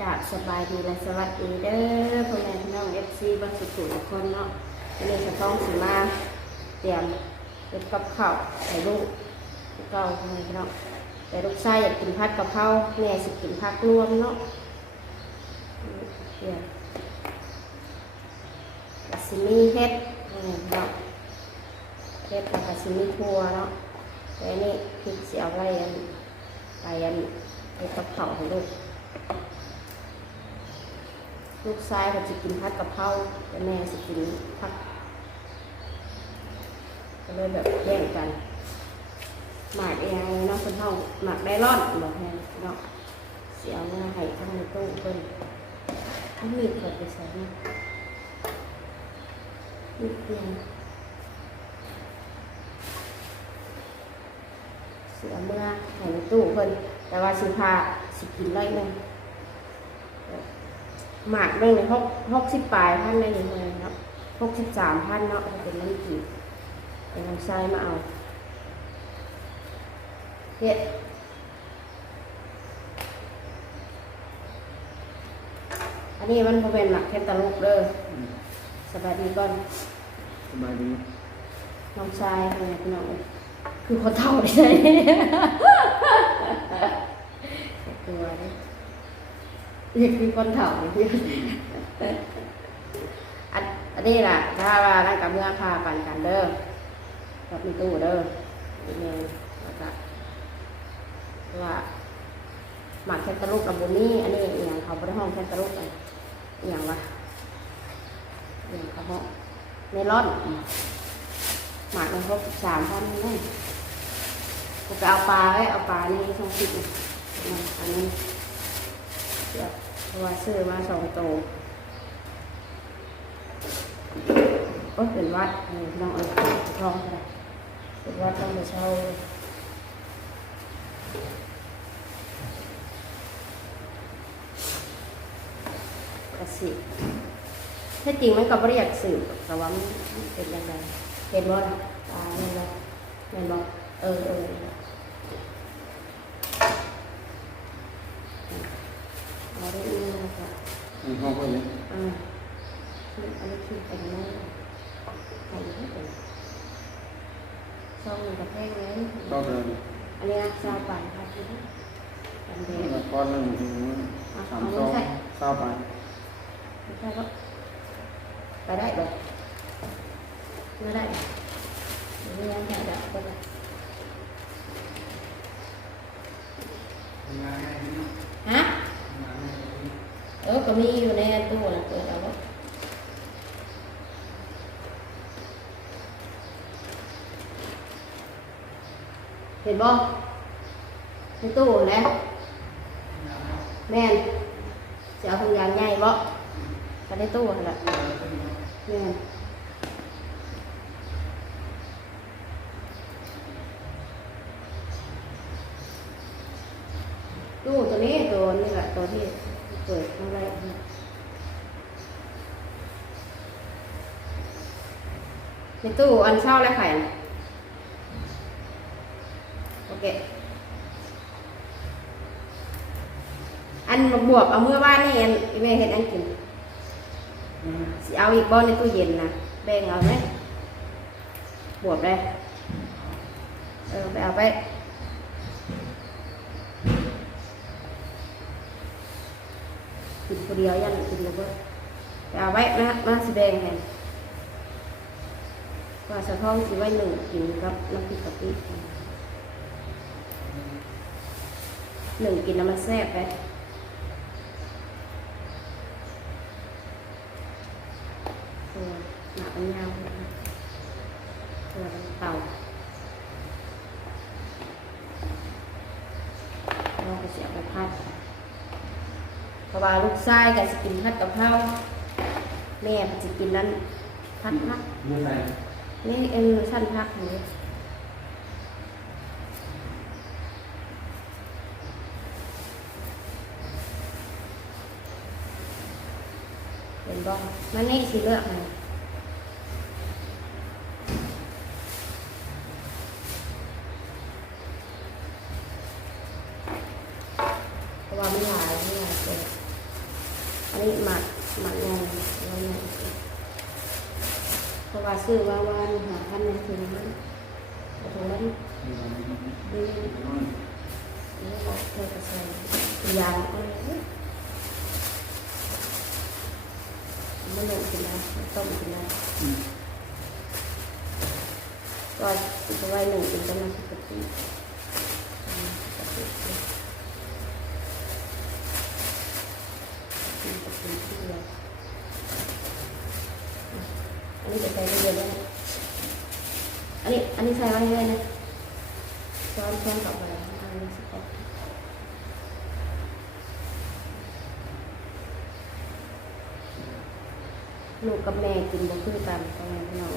กราบสบายดีและสวัสดีเด้อพ่อแม่พี่น้องเอฟซีบัสุขุทุกคนเนาะวันนี้จะต้องสิมาเตรียมเป็นกับข้าวใส่ลูกแล้วก็พ่อแม่พี่น้องแต่ลูกชายอยากกินผัดกะเพราแม่สิกินผักรวมเนาะเดี๋ยวก็สิมีเฮ็ดพ่อแม่พี่น้องเฮ็ดกับก็สิมีทั่วเนาะแต่นี่พริกเสียไว้อันไปอันเป็นกับข้าวให้ลูก ลูกชายก็จะกินผัดกะเพราแต่แม่จะกินผักก็เลยแบบแย่งกัน หมากเองเนาะคนเท่าหมากได้รอดบอกแทนเนาะเสียเงินให้ทั้งในตู้เพิ่นทั้งมีเกิดไปใส่เนาะนิดเดียวเสียเมื่อให้ในตู้เพิ่นแต่ว่าสิพาสิกินไรหนึง หมากเรื่องเลยหกหกสิบปลายพันได้ยังไงเนาะหกสิบสามพันเนาะจะเป็นน้ำกีบเป็นน้ำทรายมาเอาเฮ็ดอันนี้มันบ่เป็นหมักแค่ตะลุกเด้อสบายดีก่อนสบายดีน้องชายเป็นไงพี่น้องเอ้ยคือคนเท่าได้เลยตัวนี้ นี่คือคนเท่านี่อันอันนี้ล่ะ ถ้าว่านั่นกับเมื่อพาปันกันเด้อกับมีตู้เด้ออีเมลแล้วก็ว่าหมากแคตตาลูกกับบุนี่อันนี้อหย่างเขาไปห้องแคตตาลูกเลยอหย่างวะอหย่างเขาห้องเมลอนหมากมันครบสามพันนี่กูไปเอาปลาไว้เอาปลานี่ช่องฟิตนี่มันอันนี้เดี๋ยว ราะว่าซื้อมาสองโตวโอ้ยเป็นวัดน้องเออทองอะเป็นวัดต้องไปเช่ากระสิแท้จริงมันก็ไม่อยากสืบแต่ว่ามันเป็นยังไงเห็นบ่ล่ะตาเห็นบ่เห็นบ่เออเออเอาได้อีกนะครับ มีห้องก็ยังอ่าอันนี้คือเป็นโม่ใส่ให้เป็นซองหนึ่งกระแพงเลยก็เดินอันนี้ เออก็มีอยู่ในตู้นะเปิดเอาเห็นบ่ในตู้แล้วแม่นจะเอาถุงยางใหญ่บ่ก็ในตู้นั่นแหละแม่นตู้ตัวนี้ตัวนี้แหละตัวที่ เปิดข้าแรกเนี่ยในตู้อันเช่าและไข่โอเค อันบวบเอาเมื่อวานนี่อันอีเมเห็นอันกินสิเอาอีกบ้อนในตู้เย็นนะแบ่งเอาไหมบวบเลยเออไปเอาไป กินคนเดียวยันกินแล้วก็เอาไว้นะมาสแสดงแทนว่าสะท้องสิไว้หนึ่งกินกับน้ำพริกกะปิหนึ่งกินน้ำมันแซ่บไปหนักยาวตัวเต่าเราก็จะเอาไปพัดเพราะว่าลูก ชายก็จะกินพัดกะเพราแม่ก็จะกินนั้นพัดพักเมื่อไหร่นี่เอ็นชั้นพักนี้เป็นบ้องมันนี่สิเลือกให้ เพราะว่ามันหลายมันหลายเกิน อันนี้หมักหมักงงไว้เนี่ยเพราะว่าซื้อว่าว่าหาพันในถึงนั้นโอ้โหแล้วดีนี่บอกเธอกระใส่ ยางก็เลยไม่ลงกินแล้วต้มกินแล้วก็จะไว้หนึ่งกินกันมาสิบปีปกติกินปกติที่เดียวอันนี้จะใส่เรื่อยๆได้อันนี้อันนี้ใส่ไว้เรื่อยๆนะช้อนช้อนกับอะไรอันนี้สต๊อก ลูกกับแม่กินบ่คือกันเพราะงั้นพี่น้อง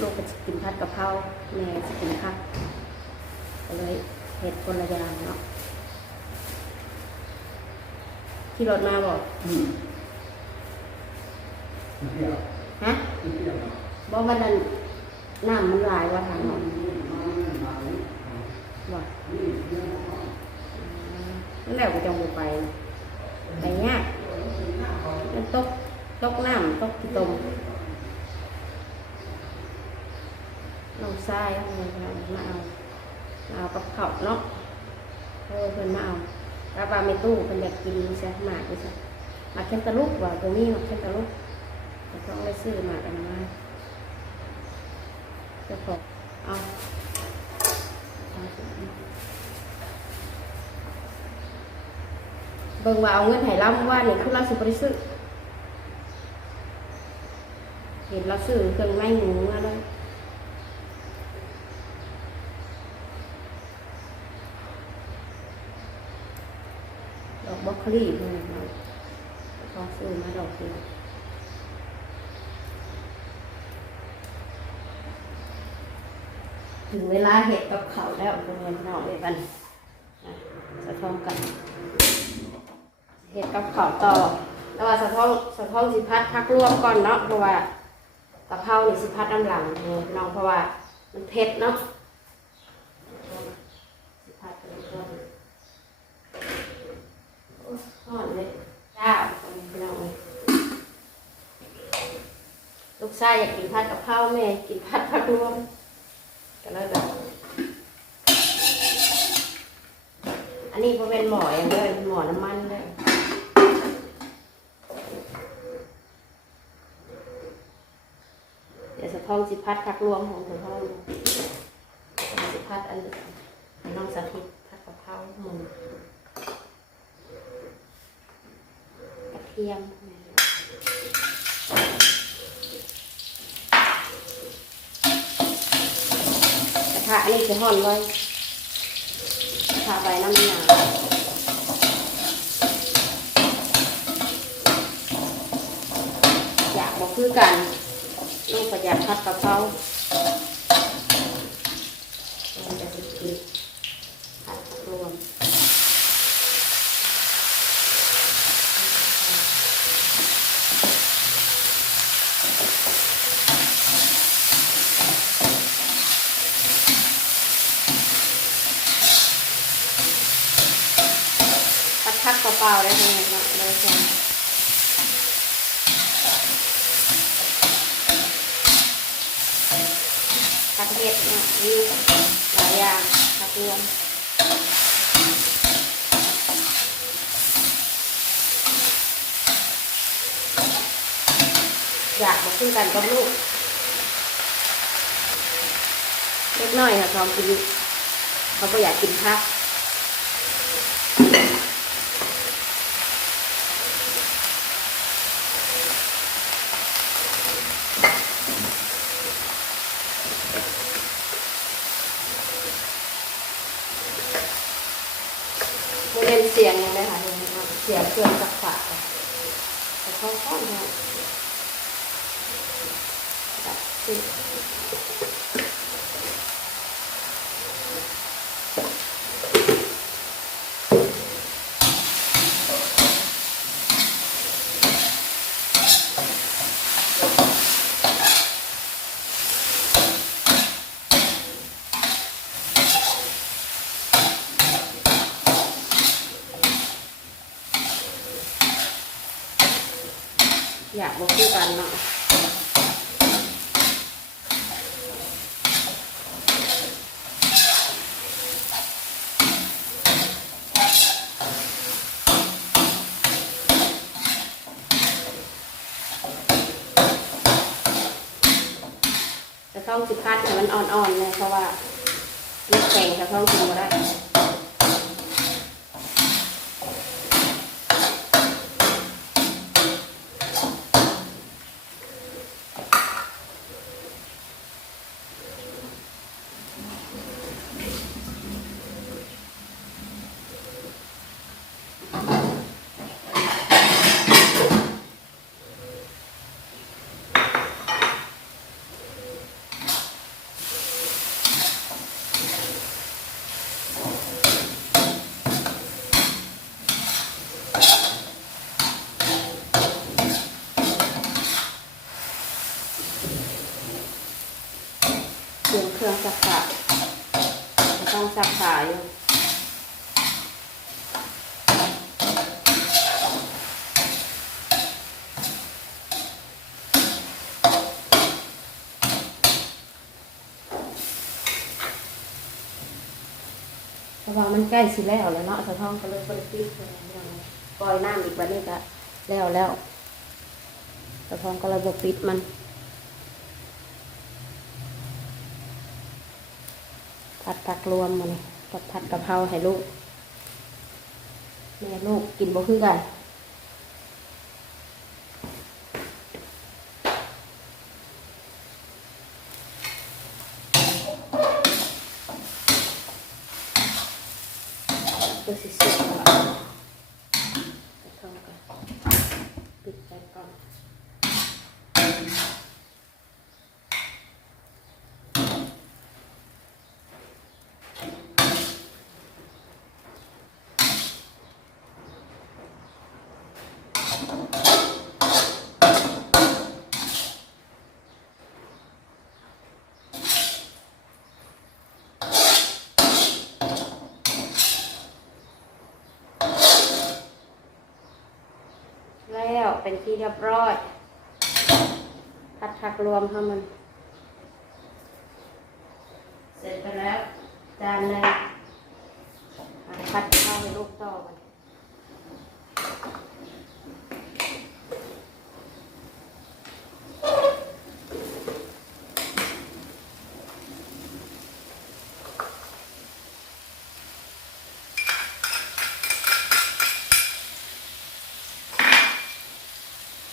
ลูกก็จะกินผัดกะเพราแม่จะกินผัดก็เลยเห็ดคนละอย่างเนาะที่รถมาบอกอืมเที่ยวฮะเที่ยวบอกว่านั้นน้ำมันหลายว่าทางเนาะว่านั่นแหละก็จะบ่ไปไปยากมันตก ตกน้ำตกที่ตมน้องทรายมาเอามาเอากับเขาเนาะเออเพิ่นมาเอาแล้วว่าไม่ตู้เพิ่นอยากกินใช่หมากดิใช่หมากแคนตาลูกว่าตัวนี้หมากแคนตาลูกแต่ต้องไปซื้อหมากอันมาจะพอเอาเอาเบิ่งว่าเอาเงินให้เราเมื่อวานนี่คือเราสิบ่ได้ซื้อ เห็นเราซื้อเครื่องไม้หมูมาเลยดอกบล็อกคลี่เพื่นเราพอซื้อมาดอกเดียวถึงเวลาเห็ดกับเขาแล้วโรงเรียนนอกเลยกันสะท้องกันเห็ดกับเขาต่อแล้วว่าสะท้องสะท้องสิพัดพักร่วมก่อนเนาะเพราะว่า กะเพรานี่สิพัดน้ำหลังเนี่ยน้องเพราะว่ามันเผ็ดเนาะสิพัดไปก่อนหอนเลยจ้าพี่น้องลูกชายอยากกินผัดกับข้าวแม่กินผัดผักรวมก็เลยแบบอันนี้ก็เป็นหมออย่างเดียวหมอน้ำมันเลยเดี๋ยวสะท้องสิพัดผัก รวมของสะท้อสิพัดอันให้น้องสาธิตผัดกับข้าหกระเทียมกระทะอันนี้จะห่อนไว้กระทะใบน้ำหนาอยากบอกคือกันลูกก็อยากพัดกะเพรามันจะกินผัดผักรวม ปัดทักเปล่าได้ไหมเนาะได้ใช่ผักเห็ดนาะมีหลายอย่างผักรวมอยากมาขึ้นกันกับลูกเล็กน้อยค่ะเขามกินเขาก็อยากกินผัก บอกคือกันเนาะจะต้องสิพัดให้มันอ่อนๆเลยเพราะว่าลูกแข็งจะต้องกินมาได้ เตรียมเครื่องสักผ้าจะต้องสักผ้าอยู่ เพราะว่ามันใกล้สิแล้วแล้วเนาะสะท้องก็เลยบริปิดเลยอย่างปล่อยน้ำอีกวันนี้ก็แล้วแล้วสะท้องก็เลยบปิดมันผัดผักรวมมาเลยกับผัดกะเพราให้ลูกแม่ลูกกินบ่คือกันตัวสิสุกแล้วจะทำกันปิดไปก่อน แล้ว เป็นที่เรียบร้อย ผัดผักรวมค่ะมัน เสร็จไปแล้ว จานหนึ่งผัดเข้าให้ลูกต่อกัน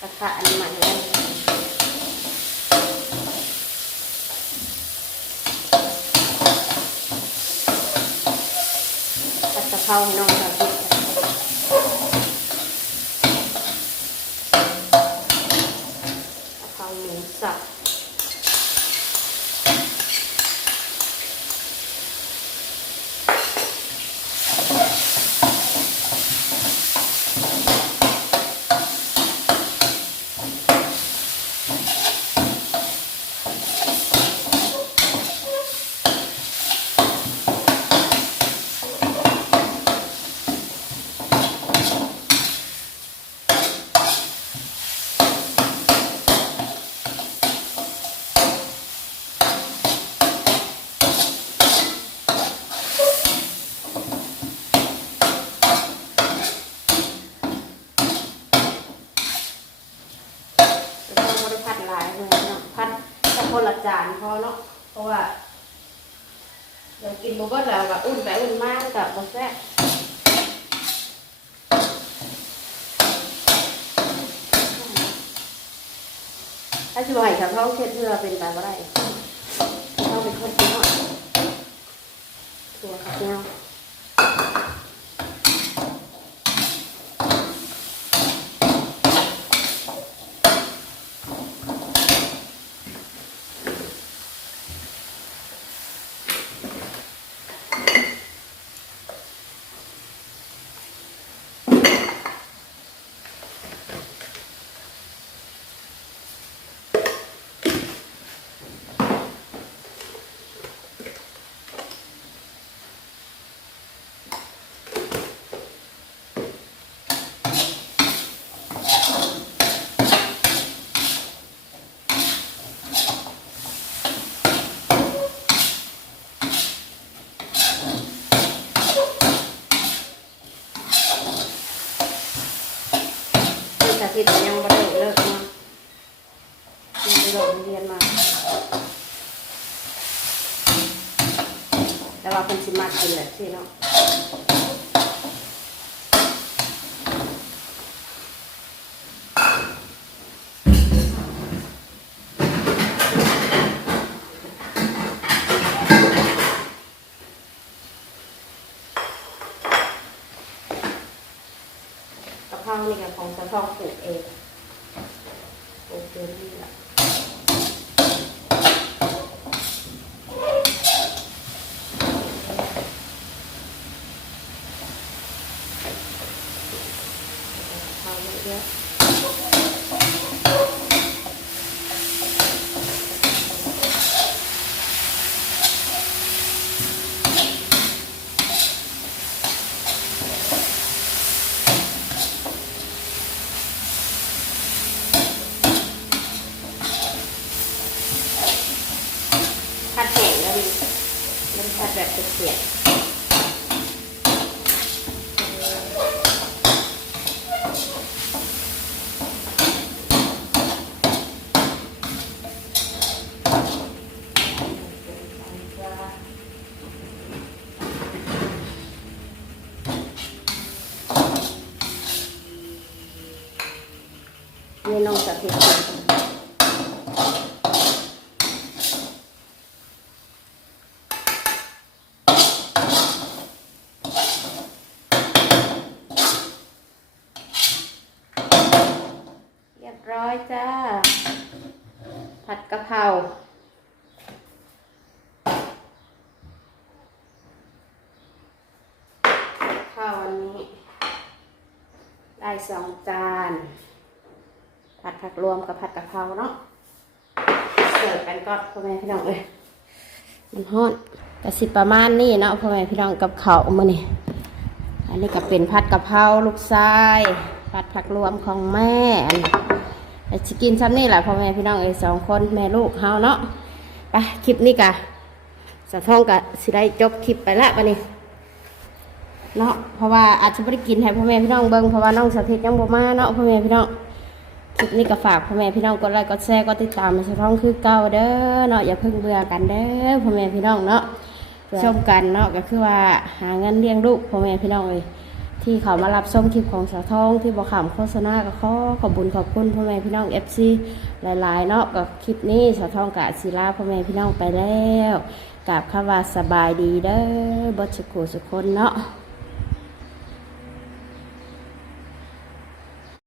กระทะอันใหม่แล้ว ผัดกะเพราให้น้องสาวกินกะเพราหมูสับ จะต้องบริพัดหลายเลยเนาะพัดแค่คนละจานพอเนาะเพราะว่าเดี๋ยวกินบุเบิ้ลแล้วก็อุ่นไปอุ่นมากกับบะแซ่บ ถ้าชิบหายกับเขาเช็ดเพื่อเป็นการอะไรเขาเป็นคนที่นาะตัวขับเนาะ แต่ว่าเป็นสิมากินแหละสิเนาะกะเพรานี่กับของสะทองปลูกเองปลูกเองนี่แหละ ข้าวเยอะๆผัดแห้งแล้วดิเริ่มผัดแบบเปียกๆ นี่น้องสถิตเรียบร้อยจ้า ผัดกะเพราข้าววันนี้ ได้ สองจาน ผัดผักรวมกับผัดกะเพราเนาะ เสิร์ฟกันก่อนพ่อแม่พี่น้องเลยมันฮอนกระสิประมาณนี้เนาะพ่อแม่พี่น้องกับเขามื้อนี้อันนี้ก็เป็นผัดกะเพราลูกชายผัดผักรวมของแม่อันนี้ไอ้ชิกินซ้ำนี่แหละพ่อแม่พี่น้องเอ้ยสองคนแม่ลูกเฮาเนาะไปคลิปนี้กะสะท้องกะสิได้จบคลิปไปละบัดนี้ เนาะเพราะว่าอาจจะไม่ได้กินให้พ่อแม่พี่น้องเบิ่งเพราะว่าน้องสถิตยังบ่มาเนาะพ่อแม่พี่น้องคลิปนี้ก็ฝากพ่อแม่พี่น้องกดไลค์กดแชร์กดติดตามมาสะท้องคือเก่าเด้อเนาะอย่าเพิ่งเบื่อกันเด้อพ่อแม่พี่น้องเนาะชมกันเนาะก็คือว่าหาเงินเลี้ยงลูกพ่อแม่พี่น้องเลยที่เขามารับชมคลิปของสะท้องที่บอกขำโฆษณาก็ขอขอบคุญขอบคุณพ่อแม่พี่น้อง FC หลายๆเนาะกับคลิปนี้สะท้องกะศิลาพ่อแม่พี่น้องไปแล้วกับคำว่าสบายดีเด้อบดสุขุสุคนเนาะ